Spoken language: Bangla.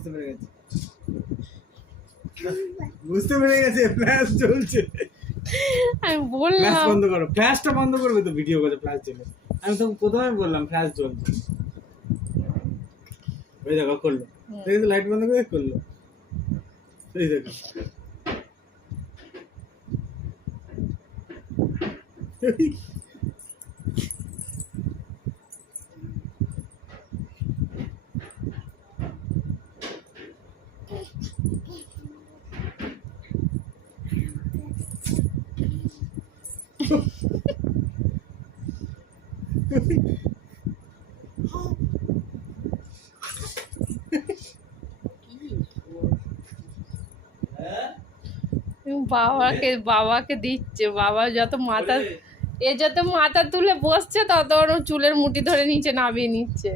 বুঝতে পেরে গেছে, বুঝতে পেরে গেছে ফ্ল্যাশ জ্বলছে। আমি ফ্ল্যাশ বললাম বন্ধ করো, ফ্ল্যাশটা বন্ধ করবে তো, ভিডিও করে ফ্ল্যাশ জ্বলে। আমি তো প্রথমে বললাম ফ্ল্যাশ জ্বলছে। ওই দেখো করলো, দেখি লাইট বন্ধ করে করলো, এই দেখো। বাবাকে দিচ্ছে, বাবা যত মাথা, এ যত মাথা তুলে বসছে তত ওর চুলের মুঠি ধরে নিচে নামিয়ে নিচ্ছে।